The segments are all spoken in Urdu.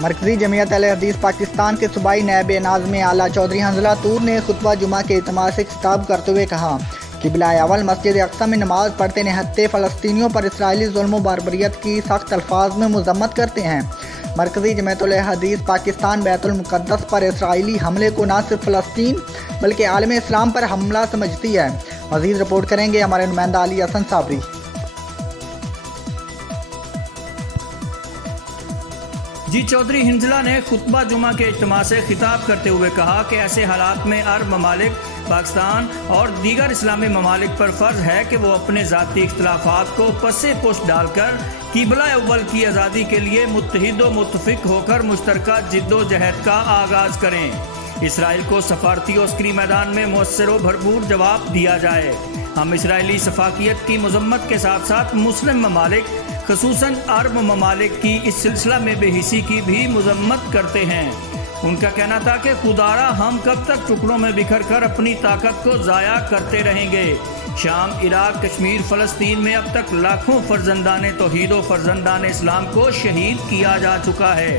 مرکزی جمعیت اہل حدیث پاکستان کے صوبائی نائب ناظم اعلیٰ چودھری حنظلہ طور نے خطبہ جمعہ کے اہتمام سے خطاب کرتے ہوئے کہا کہ بلا اول مسجد اقصی میں نماز پڑھتے نہتے فلسطینیوں پر اسرائیلی ظلم و باربریت کی سخت الفاظ میں مذمت کرتے ہیں۔ مرکزی جمعیت اہل حدیث پاکستان بیت المقدس پر اسرائیلی حملے کو نہ صرف فلسطین بلکہ عالم اسلام پر حملہ سمجھتی ہے۔ مزید رپورٹ کریں گے ہمارے نمائندہ علی حسن صابری۔ چودھری حنظلہ نے خطبہ جمعہ کے اجتماع سے خطاب کرتے ہوئے کہا کہ ایسے حالات میں عرب ممالک، پاکستان اور دیگر اسلامی ممالک پر فرض ہے کہ وہ اپنے ذاتی اختلافات کو پس پش ڈال کر قبلہ اول کی آزادی کے لیے متحد و متفق ہو کر مشترکہ جد و جہد کا آغاز کریں۔ اسرائیل کو سفارتی و عسکری میدان میں مؤثر و بھرپور جواب دیا جائے۔ ہم اسرائیلی سفاکیت کی مذمت کے ساتھ ساتھ مسلم ممالک خصوصاً عرب ممالک کی اس سلسلہ میں بے حسی کی بھی مذمت کرتے ہیں۔ ان کا کہنا تھا کہ خدارا ہم کب تک ٹکڑوں میں بکھر کر اپنی طاقت کو ضائع کرتے رہیں گے۔ شام، عراق، کشمیر، فلسطین میں اب تک لاکھوں فرزندان توحید و فرزندان اسلام کو شہید کیا جا چکا ہے۔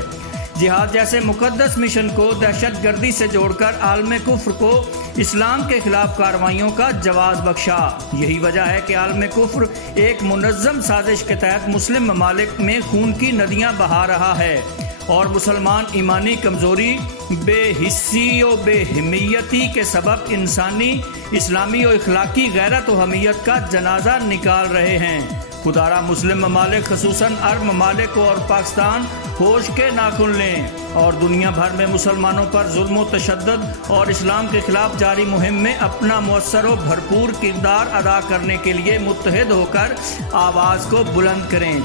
جہاد جیسے مقدس مشن کو دہشت گردی سے جوڑ کر عالم کفر کو اسلام کے خلاف کارروائیوں کا جواز بخشا۔ یہی وجہ ہے کہ عالم کفر ایک منظم سازش کے تحت مسلم ممالک میں خون کی ندیاں بہا رہا ہے اور مسلمان ایمانی کمزوری، بے حسی و بے ہمیتی کے سبب انسانی، اسلامی و اخلاقی غیرت و حمیت کا جنازہ نکال رہے ہیں۔ خدارا مسلم ممالک خصوصاً عرب ممالک اور پاکستان ہوش کے ناخن لیں اور دنیا بھر میں مسلمانوں پر ظلم و تشدد اور اسلام کے خلاف جاری مہم میں اپنا مؤثر و بھرپور کردار ادا کرنے کے لیے متحد ہو کر آواز کو بلند کریں۔